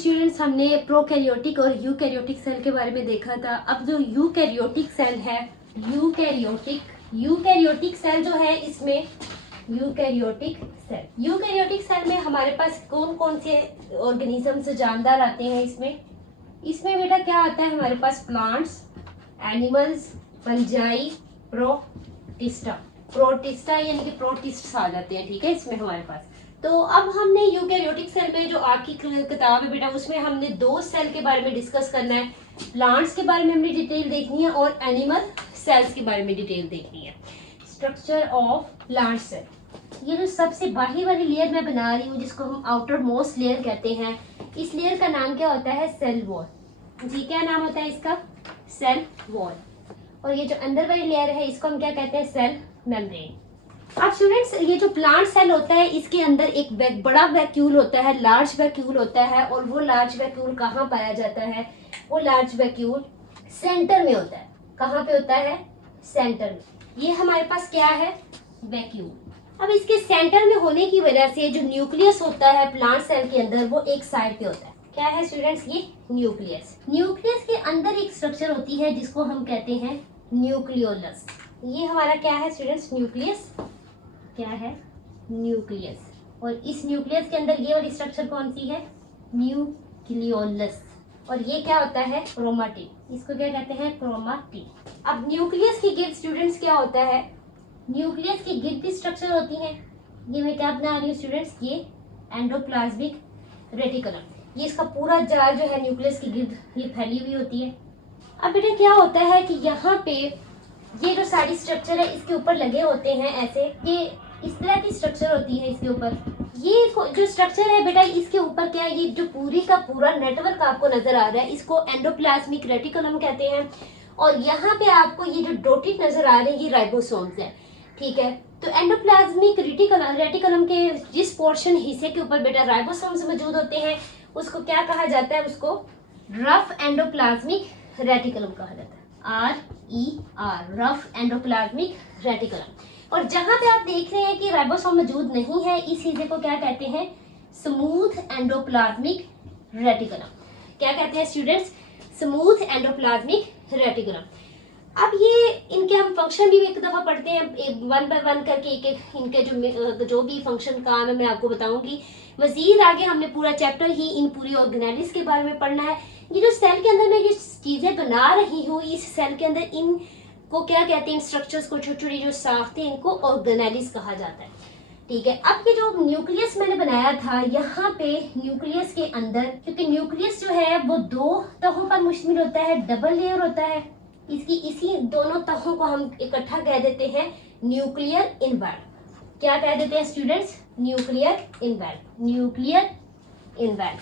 Students, हमने prokaryotic और eukaryotic cell के बारे में देखा था। अब जो यूकैरियोटिक सेल है, यूकैरियोटिक सेल जो है, इसमें यूकैरियोटिक सेल में हमारे पास कौन कौन से ऑर्गेनिज्म जानदार आते हैं। इसमें बेटा क्या आता है हमारे पास? प्लांट्स, एनिमल्स, फंजाई, प्रोटिस्टा यानी कि प्रोटिस्ट्स आ जाते हैं। ठीक है, इसमें हमारे पास। तो अब हमने यूकैरियोटिक सेल में जो आपकी किताब है बेटा, उसमें हमने दो सेल के बारे में डिस्कस करना है। प्लांट्स के बारे में हमने डिटेल देखनी है और एनिमल सेल्स के बारे में डिटेल देखनी है। स्ट्रक्चर ऑफ प्लांट सेल, ये जो सबसे बाहरी वाली लेयर मैं बना रही हूँ, जिसको हम आउटर मोस्ट लेयर कहते हैं, इस लेयर का नाम क्या होता है? Cell wall. जी, क्या नाम होता है इसका? Cell wall. और ये जो अंदर वाली लेयर है, इसको हम क्या कहते हैं? Cell membrane. अब स्टूडेंट्स, ये जो प्लांट सेल होता है, इसके अंदर एक बड़ा वैक्यूल होता है, लार्ज वैक्यूल होता है। और वो लार्ज वैक्यूल कहाँ पाया जाता है? वो लार्ज वैक्यूल सेंटर में होता है। कहाँ पे होता है? सेंटर में। ये हमारे पास क्या है? वैक्यूल। अब इसके सेंटर में होने की वजह से जो न्यूक्लियस होता है प्लांट सेल के अंदर, वो एक साइड पे होता है। क्या है स्टूडेंट्स? ये न्यूक्लियस। न्यूक्लियस के अंदर एक स्ट्रक्चर होती है जिसको हम कहते हैं न्यूक्लियोलस। ये हमारा क्या है स्टूडेंट्स? न्यूक्लियस। क्या है? न्यूक्लियस। और इस न्यूक्लियस के अंदर ये वाली स्ट्रक्चर कौन सी है? न्यूक्लियोलस। और ये क्या होता है? क्रोमाटिन। इसको क्या कहते हैं? क्रोमाटिन। अब न्यूक्लियस के गिर्द स्टूडेंट्स क्या होता है? न्यूक्लियस की गिर्द भी स्ट्रक्चर होती है। ये मैं क्या बना रही हूँ स्टूडेंट्स? ये एंडोप्लाज्मिक रेटिकुलम। ये इसका पूरा जाल जो है न्यूक्लियस की गिर्द ये फैली हुई होती है। अब बेटा क्या होता है कि यहाँ पे ये जो सारी स्ट्रक्चर है इसके ऊपर लगे होते हैं ऐसे, ये इस तरह की स्ट्रक्चर होती है इसके ऊपर। ये जो स्ट्रक्चर है बेटा, इसके ऊपर क्या है? ये जो पूरी का पूरा नेटवर्क आपको नजर आ रहा है, इसको एंडोप्लाज्मिक रेटिकुलम कहते हैं। और यहाँ पे आपको ये जो डॉटेड नजर आ रहे हैं, ये राइबोसोम्स है। ठीक है, तो एंडोप्लाज्मिक रेटिकुलम के जिस पोर्शन हिस्से के ऊपर बेटा राइबोसोम्स मौजूद होते हैं, उसको क्या कहा जाता है? उसको रफ एंडोप्लाज्मिक रेटिकुलम कहा जाता है। RER, rough endoplasmic reticulum. और जहां पे आप देख रहे हैं कि राइबोसोम मौजूद नहीं है, इस हिस्से को क्या कहते हैं? Smooth endoplasmic reticulum. क्या कहते हैं स्टूडेंट्स? Smooth endoplasmic reticulum. अब ये इनके हम फंक्शन भी एक दफा पढ़ते हैं, एक वन बाय वन करके एक इनके जो भी फंक्शन काम है मैं आपको बताऊंगी। मजीद आगे हमने पूरा चैप्टर ही इन पूरी ऑर्गेनेलिस के बारे में पढ़ना है। ये जो सेल के अंदर मैं ये चीजें बना रही हूँ, इस सेल के अंदर इनको क्या कहते हैं? स्ट्रक्चर्स को, छोटी छोटी जो साख्तें, इनको ऑर्गेनेलिस कहा जाता है। ठीक है, अब ये जो न्यूक्लियस मैंने बनाया था, यहाँ पे न्यूक्लियस के अंदर, क्योंकि न्यूक्लियस जो है वो दो तहों पर मुश्तमिल होता है, डबल लेयर होता है इसकी, इसी दोनों तहों को हम इकट्ठा कह देते हैं न्यूक्लियर इनवेल्व। क्या कह देते हैं स्टूडेंट्स? न्यूक्लियर इनवेल्व। न्यूक्लियर इनवेल्व।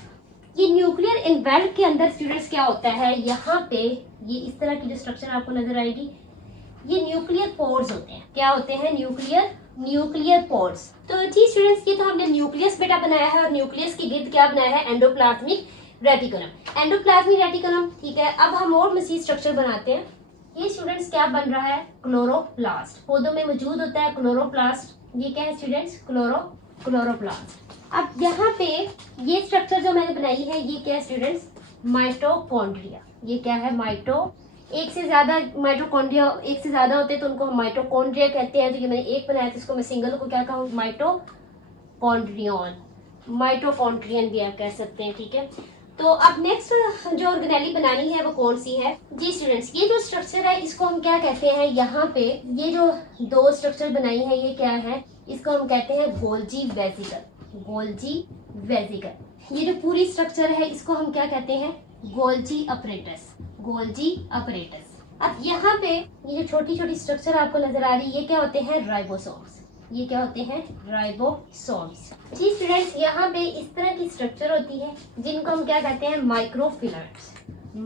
ये न्यूक्लियर इनवेल्व के अंदर स्टूडेंट्स क्या होता है? यहाँ पे ये इस तरह की जो स्ट्रक्चर आपको नजर आएगी, ये न्यूक्लियर पोर्स होते हैं। क्या होते हैं? Nuclear pores. तो जी स्टूडेंट्स, ये तो हमने न्यूक्लियस बेटा बनाया है, और न्यूक्लियस के गिर्द क्या बनाया है? Endoplasmic reticulum. Endoplasmic reticulum. ठीक है, अब हम और मजीद स्ट्रक्चर बनाते हैं। ये स्टूडेंट्स क्या बन रहा है? क्लोरोप्लास्ट। पौधों में मौजूद होता है क्लोरोप्लास्ट। ये क्या है स्टूडेंट्स? क्लोरोप्लास्ट। अब यहाँ पे ये स्ट्रक्चर जो मैंने बनाई है, ये क्या है स्टूडेंट्स? माइटोकॉन्ड्रिया। ये क्या है? एक से ज्यादा माइटोकॉन्ड्रिया, एक से ज्यादा होते हैं तो उनको हम माइटोकॉन्ड्रिया कहते हैं। तो ये मैंने एक बनाया था, इसको मैं सिंगल को क्या कहूँ? माइटोकॉन्ड्रियन भी आप कह सकते हैं। ठीक है, तो अब नेक्स्ट जो ऑर्गेनेली बनानी है वो कौन सी है? जी स्टूडेंट्स, ये जो स्ट्रक्चर है इसको हम क्या कहते हैं? यहाँ पे ये जो दो स्ट्रक्चर बनाई है, ये क्या है? इसको हम कहते हैं गोल्जी वेसिकल। Golgi vesicle. ये जो पूरी स्ट्रक्चर है इसको हम क्या कहते हैं? Golgi apparatus. Golgi apparatus. अब यहाँ पे ये जो छोटी छोटी स्ट्रक्चर आपको नजर आ रही है, ये क्या होते हैं? राइबोसोम्स। ये क्या होते हैं? राइबोसोम्स। जी स्टूडेंट्स, यहाँ पे इस तरह की स्ट्रक्चर होती है जिनको हम क्या कहते हैं? माइक्रोफिलामेंट्स।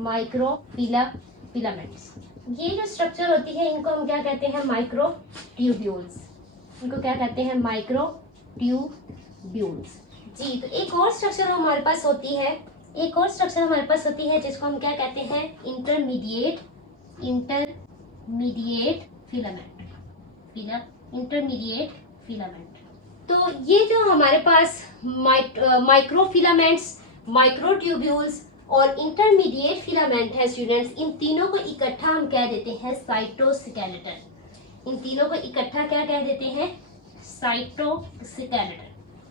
माइक्रोफिलामेंट्स। ये जो स्ट्रक्चर होती है इनको हम क्या कहते हैं? माइक्रोट्यूब्यूल्स। इनको क्या कहते हैं? माइक्रोट्यूब्यूल्स। जी, तो एक और स्ट्रक्चर हमारे पास होती है, जिसको हम क्या कहते हैं? Intermediate filament. तो ये जो हमारे पास माइक्रोफिलामेंट्स माइक्रोट्यूब्यूल्स और इंटरमीडिएट फिलामेंट है स्टूडेंट्स, इन तीनों को इकट्ठा हम कह देते हैं साइटोस्केलेटन। इन तीनों को इकट्ठा क्या कह देते हैं? साइटोस्केलेटन।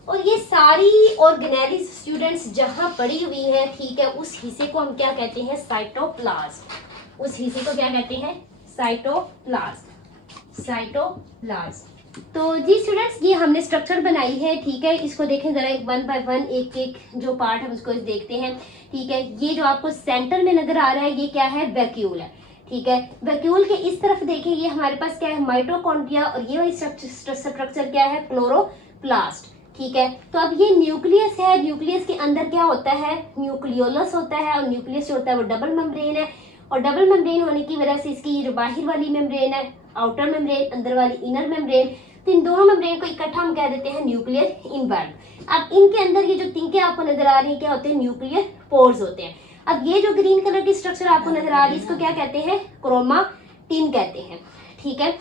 और ये सारी ऑर्गेनेलिस स्टूडेंट्स जहां पड़ी हुई है, ठीक है, उस हिस्से को हम क्या कहते हैं? साइटोप्लाज्म। उस हिस्से को क्या कहते हैं? साइटोप्लाज्म। साइटोप्लाज्म। तो जी स्टूडेंट्स, ये हमने स्ट्रक्चर बनाई है, ठीक है। इसको देखें जरा, एक वन बाय वन एक एक जो पार्ट है उसको देखते हैं, ठीक है। ये जो आपको सेंटर में नजर आ रहा है, ये क्या है? वैक्यूल है, ठीक है। वैक्यूल के इस तरफ देखें, ये हमारे पास क्या है? माइटोकॉन्ड्रिया। और ये वाली स्ट्रक्चर क्या है? क्लोरोप्लास्ट, ठीक है। तो अब ये न्यूक्लियस है, न्यूक्लियस के अंदर क्या होता है? न्यूक्लियोलस होता है, और न्यूक्लियस जो होता है वो डबल मेम्ब्रेन है। और डबल मेम्ब्रेन होने की वजह से इसकी ये जो बाहर वाली मेम्ब्रेन है आउटर मेम्ब्रेन, अंदर वाली इनर मेम्ब्रेन, तो इन दोनों मेम्ब्रेन को इकट्ठा हम कह देते हैं न्यूक्लियर इनवर्ट। अब इनके अंदर ये जो तिनके आपको नजर आ रही है, क्या होते हैं? न्यूक्लियर पोर्स होते हैं। अब ये जो ग्रीन कलर की स्ट्रक्चर आपको नजर आ रही है, इसको क्या कहते हैं? क्रोमाटिन कहते हैं, ठीक है।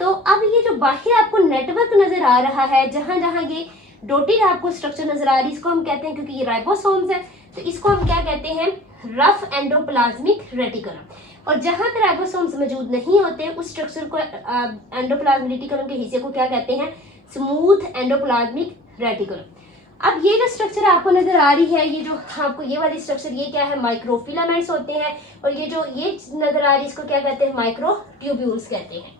तो अब ये जो बाहर आपको नेटवर्क नजर आ रहा है, जहां जहां ये डॉटेड आपको स्ट्रक्चर नजर आ रही है, इसको हम कहते हैं, क्योंकि ये राइबोसोम्स है तो इसको हम क्या कहते हैं? Rough endoplasmic reticulum. और जहां पर राइबोसोम्स मौजूद नहीं होते, उस स्ट्रक्चर को एंडोप्लाज्मिक रेटिकुलम के हिस्से को क्या कहते हैं? Smooth endoplasmic reticulum. अब ये जो स्ट्रक्चर आपको नजर आ रही है, ये जो आपको ये वाली स्ट्रक्चर, ये क्या है? माइक्रोफिलामेंट्स होते हैं। और ये जो ये नजर आ रही है, इसको क्या कहते हैं? माइक्रोट्यूब्यूल्स कहते हैं,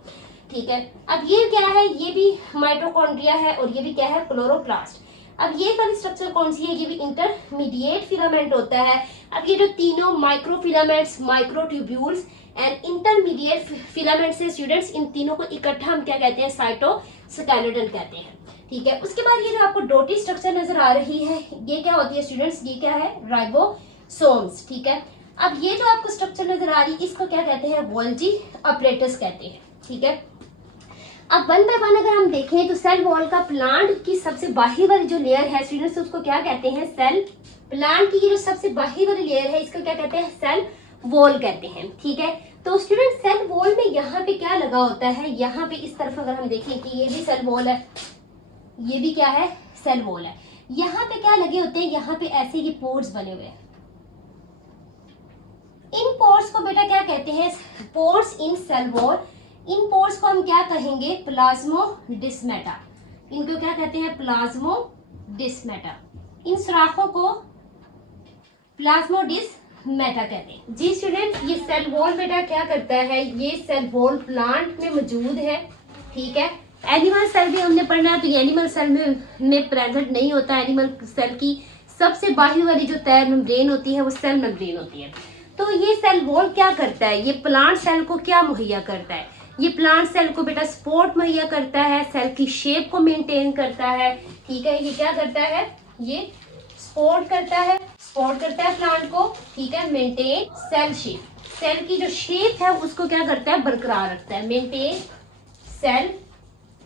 ठीक है। अब ये क्या है? ये भी माइटोकॉन्ड्रिया है, और ये भी क्या है? क्लोरोप्लास्ट। अब ये वाली स्ट्रक्चर कौन सी है? ये भी इंटरमीडिएट फिलामेंट होता है। अब ये जो तीनों microfilaments, microtubules and intermediate filaments से स्टूडेंट्स, इन तीनों को इकट्ठा हम क्या कहते हैं? साइटोस्केलेटन कहते हैं, ठीक है। उसके बाद ये जो आपको डॉटेड स्ट्रक्चर नजर आ रही है, ये क्या होती है स्टूडेंट्स? ये क्या है? राइबोसोम्स, ठीक है। अब ये जो आपको स्ट्रक्चर नजर आ रही है, इसको क्या कहते हैं? गोल्जी अपरेटस कहते हैं, ठीक है। अब वन बाय वन अगर हम देखें तो सेल वॉल का प्लांट की सबसे बाहरी वाली जो लेयर है स्टूडेंट्स, उसको क्या कहते हैं? सेल। प्लांट की ये जो सबसे बाहरी वाली लेयर है, इसको क्या कहते हैं? सेल वॉल कहते हैं, ठीक है। तो स्टूडेंट, सेल वॉल में यहाँ पे क्या लगा होता है? यहाँ पे इस तरफ अगर हम देखें कि ये भी सेल वॉल है, ये भी क्या है? सेल वॉल है। यहाँ पे क्या लगे होते हैं? यहाँ पे ऐसे ये पोर्स बने हुए हैं। इन पोर्स को बेटा क्या कहते हैं? पोर्स इन सेल वॉल। इन पोर्स को हम क्या कहेंगे? प्लाज्मोडिस्मेटा। इनको क्या कहते हैं? प्लाज्मोडिस्मेटा। इन सुराखों को प्लाज्मोडिस्मेटा कहते हैं। जी स्टूडेंट, ये सेल वॉल बेटा क्या करता है? ये सेल वॉल प्लांट में मौजूद है, ठीक है। एनिमल सेल भी हमने पढ़ना है, तो ये एनिमल सेल में प्रेजेंट नहीं होता। एनिमल सेल की सबसे बाहरी वाली जो तय मेम्ब्रेन होती है, वो सेल मेम्ब्रेन होती है। तो ये सेल वॉल क्या करता है? ये प्लांट सेल को क्या मुहैया करता है? ये प्लांट सेल को बेटा सपोर्ट मुहैया करता है, सेल की शेप को मेंटेन करता है, ठीक है। ये क्या करता है? ये सपोर्ट करता है प्लांट को, ठीक है। मेंटेन सेल शेप, सेल की जो शेप है उसको क्या करता है? बरकरार रखता है, मेंटेन सेल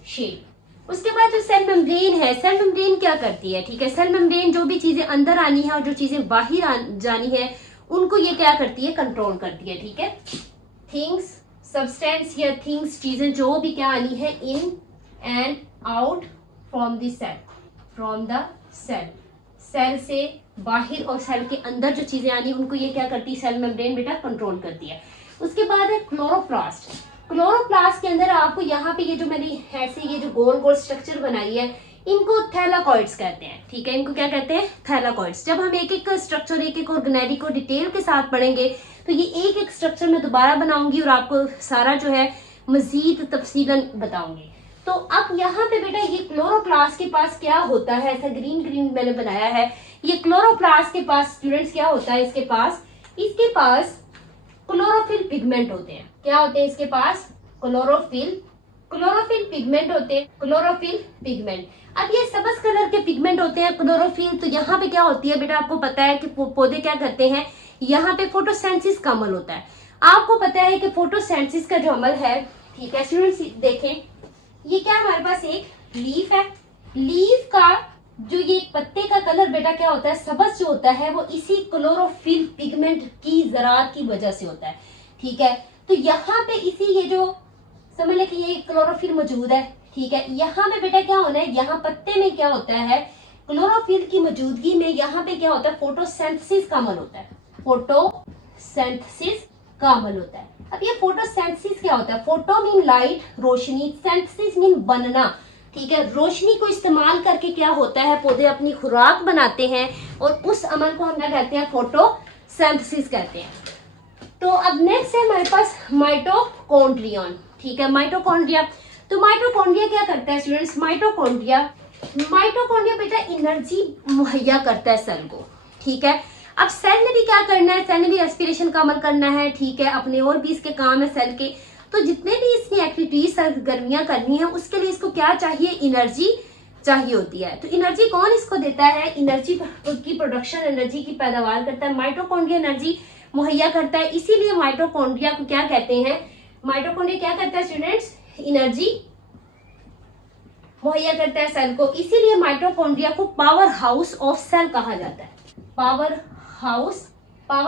शेप। उसके बाद जो सेल मेम्ब्रेन है, सेल मेम्ब्रेन क्या करती है? ठीक है, सेल मेम्ब्रेन जो भी चीजें अंदर आनी है और जो चीजें बाहर जानी है, उनको ये क्या करती है? कंट्रोल करती है, ठीक है। थिंग्स, सब्सटेंस या थिंग्स, चीजें जो भी क्या आनी है, in and out from the cell, from the cell, cell से बाहर और सेल के अंदर जो चीजें आनी है, उनको ये क्या करती है? सेल मेम्ब्रेन बेटा कंट्रोल करती है। उसके बाद है क्लोरोप्लास्ट। क्लोरोप्लास्ट के अंदर आपको यहाँ पे ये जो मैंने ऐसे ये जो गोल गोल स्ट्रक्चर बनाई है, इनको थैलाकॉइड्स कहते हैं, ठीक है। इनको क्या कहते हैं? थैलाकॉइड्स। जब हम एक एक स्ट्रक्चर, एक एक ऑर्गेनेली को डिटेल के साथ पढ़ेंगे, तो ये एक एक स्ट्रक्चर मैं दोबारा बनाऊंगी और आपको सारा जो है मजीद तफसीलन बताऊंगी। तो अब यहाँ पे बेटा ये क्लोरोप्लास्ट के पास क्या होता है? ऐसा ग्रीन ग्रीन मैंने बनाया है। ये क्लोरोप्लास्ट के पास स्टूडेंट्स क्या होता है? इसके पास क्लोरोफिल पिगमेंट होते हैं। क्या होते हैं इसके पास? क्लोरोफिल पिगमेंट होते हैं, क्लोरोफिल पिगमेंट। अब ये सबज कलर के पिगमेंट होते हैं क्लोरोफिल। तो यहाँ पे क्या होती है बेटा? आपको पता है कि पौधे क्या करते हैं? यहाँ पे फोटोसेंसिस का अमल होता है। आपको पता है कि फोटोसेंसिस का जो अमल है, ठीक है स्टूडेंट्स, देखें ये क्या हमारे पास एक लीफ है। लीफ का जो ये पत्ते का कलर बेटा क्या होता है? सबज जो होता है, वो इसी क्लोरोफिल पिगमेंट की ज़रात की वजह से होता है, ठीक है। तो यहाँ पे इसी ये जो समझ लें कि ये क्लोरोफिल मौजूद है, ठीक है। यहाँ पे बेटा क्या होना है? यहाँ पत्ते में क्या होता है? क्लोरोफिल की मौजूदगी में यहाँ पे क्या होता है, फोटोसिंथेसिस का अमल होता है, फोटोसिंथेसिस का अमल होता है। अब ये फोटोसिंथेसिस क्या होता है, फोटो मीन लाइट, रोशनी, सिंथेसिस मीन बनना, ठीक है। रोशनी को इस्तेमाल करके क्या होता है, पौधे अपनी खुराक बनाते हैं और उस अमल को हम क्या कहते हैं, फोटोसिंथेसिस कहते हैं। तो अब नेक्स्ट है हमारे पास माइटोकॉन्ड्रियन, ठीक है, माइटोकॉन्ड्रिया। तो माइटोकॉन्ड्रिया क्या करता है स्टूडेंट्स, माइटोकॉन्ड्रिया बेटा एनर्जी मुहैया करता है सेल को, ठीक है। अब सेल ने भी क्या करना है, सेल ने भी रेस्पिरेशन का अमल करना है, ठीक है, अपने और भी इसके काम है सेल के। तो जितने भी इसकी एक्टिविटीज सरगर्मियां करनी है उसके लिए इसको क्या चाहिए, एनर्जी चाहिए होती है। तो एनर्जी कौन इसको देता है, एनर्जी की प्रोडक्शन, एनर्जी की पैदावार करता है माइटोकॉन्ड्रिया, एनर्जी मुहैया करता है। इसीलिए माइटोकॉन्ड्रिया को क्या कहते हैं, माइटोकॉन्ड्रिया क्या करता है स्टूडेंट्स, एनर्जी मुहैया करता है सेल को। इसीलिए माइटोकॉन्ड्रिया को पावर हाउस ऑफ सेल कहा जाता है, power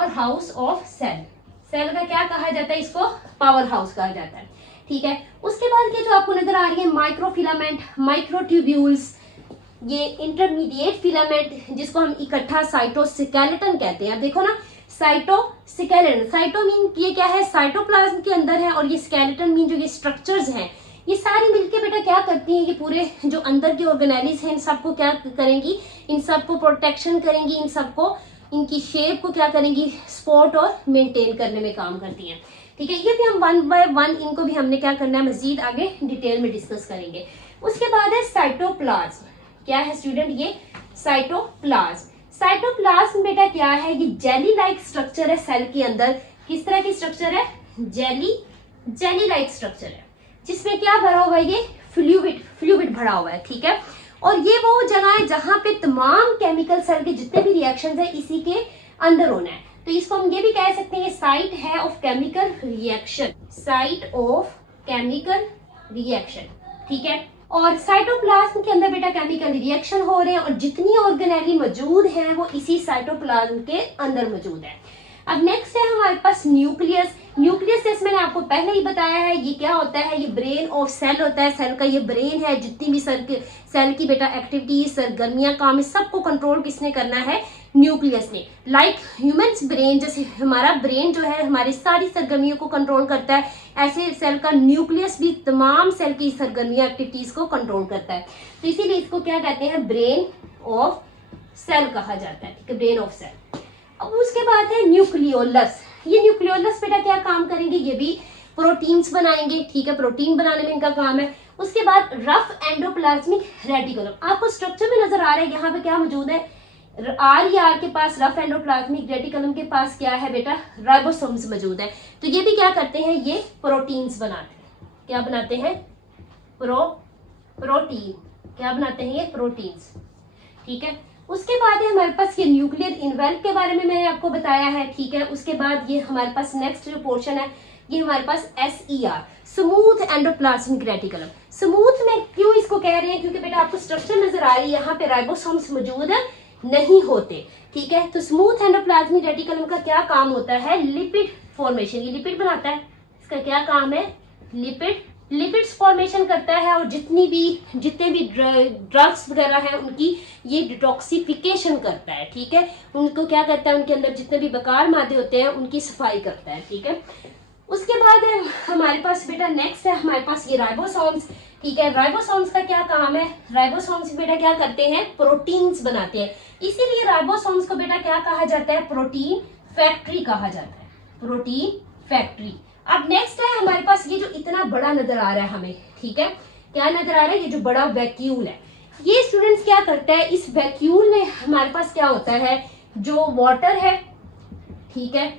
house of cell. Cell का क्या कहा जाता है, इसको पावर हाउस कहा जाता है, ठीक है। उसके बाद के जो आपको नजर आ रही है माइक्रोफिलामेंट, माइक्रोट्यूब्यूल्स, ये इंटरमीडिएट फिलामेंट जिसको हम इकट्ठा साइटोस्केलेटन कहते हैं। देखो ना, साइटोस्केलेटन, साइटो मीन ये क्या है, साइटोप्लाज्म के अंदर है, और ये स्केलेटन मीन जो ये स्ट्रक्चर्स हैं, ये सारी मिलके बेटा क्या करती हैं, ये पूरे जो अंदर के ऑर्गेनेलिज हैं इन सबको क्या करेंगी, इन सबको प्रोटेक्शन करेंगी, इन सबको इनकी शेप को क्या करेंगी, सपोर्ट और मेंटेन करने में काम करती हैं, ठीक है। ये भी हम वन बाय वन इनको भी हमने क्या करना है, मजीद आगे डिटेल में डिस्कस करेंगे। उसके बाद है साइटोप्लाज्म, क्या है स्टूडेंट, ये साइटोप्लाज्म। साइटोप्लाज्म बेटा क्या है, ये जेली लाइक स्ट्रक्चर है सेल के अंदर। किस तरह की स्ट्रक्चर है, जेली लाइक स्ट्रक्चर है, जिसमें क्या भरा हुआ है, ये फ्लूइड भरा हुआ है, ठीक है। और ये वो जगह है जहां पे तमाम केमिकल सेल के जितने भी रिएक्शंस है इसी के अंदर होना है। तो इसको हम ये भी कह सकते हैं साइट है of chemical reaction, site of chemical reaction, ठीक है। और साइटोप्लाज्म के अंदर बेटा केमिकल रिएक्शन हो रहे हैं और जितनी ऑर्गेनेली मौजूद हैं वो इसी साइटोप्लाज्म के अंदर मौजूद है। अब नेक्स्ट है हमारे पास न्यूक्लियस। न्यूक्लियस जैसे मैंने आपको पहले ही बताया है, ये क्या होता है, ये ब्रेन ऑफ सेल होता है, सेल का ये ब्रेन है। जितनी भी सेल की बेटा एक्टिविटीज, सरगर्मियां, काम, सबको कंट्रोल किसने करना है, न्यूक्लियस ने। लाइक ह्यूमन्स ब्रेन, जैसे हमारा ब्रेन जो है हमारी सारी सरगर्मियों को कंट्रोल करता है, ऐसे सेल का न्यूक्लियस भी तमाम सेल की सरगर्मियां, एक्टिविटीज को कंट्रोल करता है। तो इसीलिए इसको क्या कहते हैं, ब्रेन ऑफ सेल कहा जाता है, ठीक है, ब्रेन ऑफ सेल। अब उसके बाद है न्यूक्लियोलस। ये न्यूक्लियोलस बेटा क्या काम करेंगे, ये भी प्रोटीन्स बनाएंगे, ठीक है, प्रोटीन बनाने में इनका काम है। उसके बाद रफ एंडोप्लाज्मिक रेटिकुलम, आपको स्ट्रक्चर में नजर आ रहा है, यहाँ पे क्या मौजूद है, आर के पास रफ एंडोप्लाज्मिक रेटिकुलम के पास क्या है बेटा, राइबोसोम्स मौजूद है। तो ये भी क्या करते हैं, ये प्रोटीन्स बनाते हैं। क्या बनाते हैं, प्रोटीन, क्या बनाते हैं, ये प्रोटीन्स, ठीक है। उसके बाद है हमारे पास ये न्यूक्लियर इनवेल्व के बारे में मैंने आपको बताया है, ठीक है। उसके बाद ये हमारे पास नेक्स्ट जो पोर्शन है, ये हमारे पास SER, smooth endoplasmic reticulum. Smooth में क्यों इसको कह रहे हैं, क्योंकि बेटा आपको स्ट्रक्चर नजर आ रही है, यहाँ पे राइबोसोम्स मौजूद नहीं होते, ठीक है। तो स्मूथ एंडोप्लाज्मिक रेटिकुलम का क्या काम होता है, लिपिड फॉर्मेशन, ये लिपिड बनाता है, इसका क्या काम है, लिपिड्स फॉर्मेशन करता है। और जितने भी ड्रग्स वगैरह हैं उनकी ये डिटॉक्सिफिकेशन करता है, ठीक है। उनको क्या करता है, उनके अंदर जितने भी बेकार मादे होते हैं उनकी सफाई करता है, ठीक है। उसके बाद है हमारे पास बेटा नेक्स्ट है हमारे पास ये राइबोसोम्स, ठीक है। राइबोसोम्स का क्या काम है, राइबोसोम्स बेटा क्या करते हैं, प्रोटीन्स बनाते हैं। इसीलिए राइबोसोम्स को बेटा क्या कहा जाता है, प्रोटीन फैक्ट्री कहा जाता है, प्रोटीन फैक्ट्री। अब नेक्स्ट है हमारे पास ये जो इतना बड़ा नजर आ रहा है हमें, ठीक है, क्या नजर आ रहा है, ये जो बड़ा वैक्यूल है, ये स्टूडेंट्स क्या करता है, इस वैक्यूल में हमारे पास क्या होता है, जो वाटर है, ठीक है,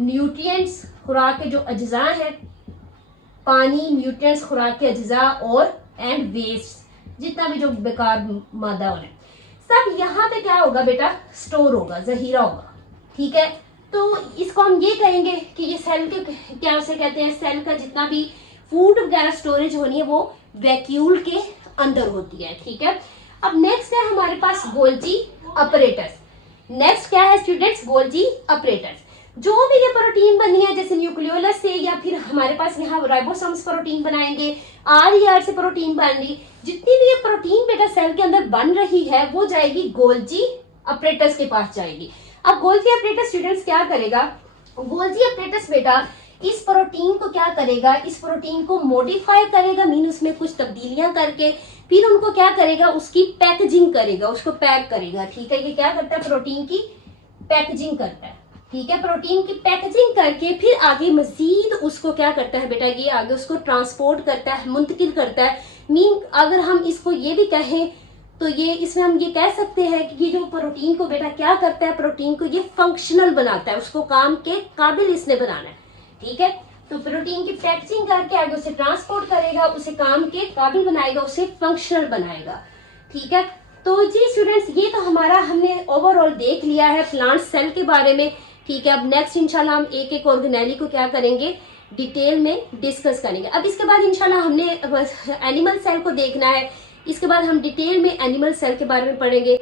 न्यूट्रिएंट्स, खुराक के जो अज्जा हैं, पानी, न्यूट्रिएंट्स, खुराक के अज्जा और एंड वेस्ट, जितना भी जो बेकार मादा हो रहा है, सब यहाँ पे क्या होगा बेटा, स्टोर होगा, जहीरा होगा, ठीक है। तो इसको हम ये कहेंगे कि ये सेल के क्या उसे कहते हैं, सेल का जितना भी फूड वगैरह स्टोरेज होनी है वो वैक्यूल के अंदर होती है, ठीक है। अब नेक्स्ट है हमारे पास गोल्जी अपरेटस। नेक्स्ट क्या है स्टूडेंट्स, गोल्जी अपरेटस। जो भी ये प्रोटीन बनी है जैसे न्यूक्लियोलस से, या फिर हमारे पास यहाँ राइबोसोम्स प्रोटीन बनाएंगे, आर से प्रोटीन बन रही, जितनी भी ये प्रोटीन बेटा सेल के अंदर बन रही है वो जाएगी गोल्जी अपरेटस के पास जाएगी। अब गोल्जी अपरेटस स्टूडेंट्स क्या करेगा, गोल्जी अपरेटस बेटा इस प्रोटीन को क्या करेगा, इस प्रोटीन को मॉडिफाई करेगा, मीन उसमें कुछ तब्दीलियां करके फिर उनको क्या करेगा, उसकी पैकेजिंग करेगा, उसको पैक करेगा। ठीक है, ये क्या करता है, प्रोटीन की पैकेजिंग करता है। ठीक है, प्रोटीन की पैकेजिंग करके फिर आगे मजीद उसको क्या करता है बेटा, ये आगे उसको ट्रांसपोर्ट करता है, मुंतकिल करता है। मीन अगर हम इसको ये भी कहें तो ये इसमें हम ये कह सकते हैं कि ये जो प्रोटीन को बेटा क्या करता है, प्रोटीन को ये फंक्शनल बनाता है, उसको काम के काबिल इसने बनाना है। ठीक है, तो प्रोटीन की पैकेजिंग करके आगे उसे ट्रांसपोर्ट करेगा, उसे काम के काबिल बनाएगा, उसे फंक्शनल बनाएगा। ठीक है, तो जी स्टूडेंट्स ये तो हमारा हमने ओवरऑल देख लिया है प्लांट सेल के बारे में। ठीक है, अब नेक्स्ट इंशाल्लाह हम एक एक ऑर्गेनेली को क्या करेंगे, डिटेल में डिस्कस करेंगे। अब इसके बाद इंशाल्लाह हमने एनिमल सेल को देखना है, इसके बाद हम डिटेल में एनिमल सेल के बारे में पढ़ेंगे।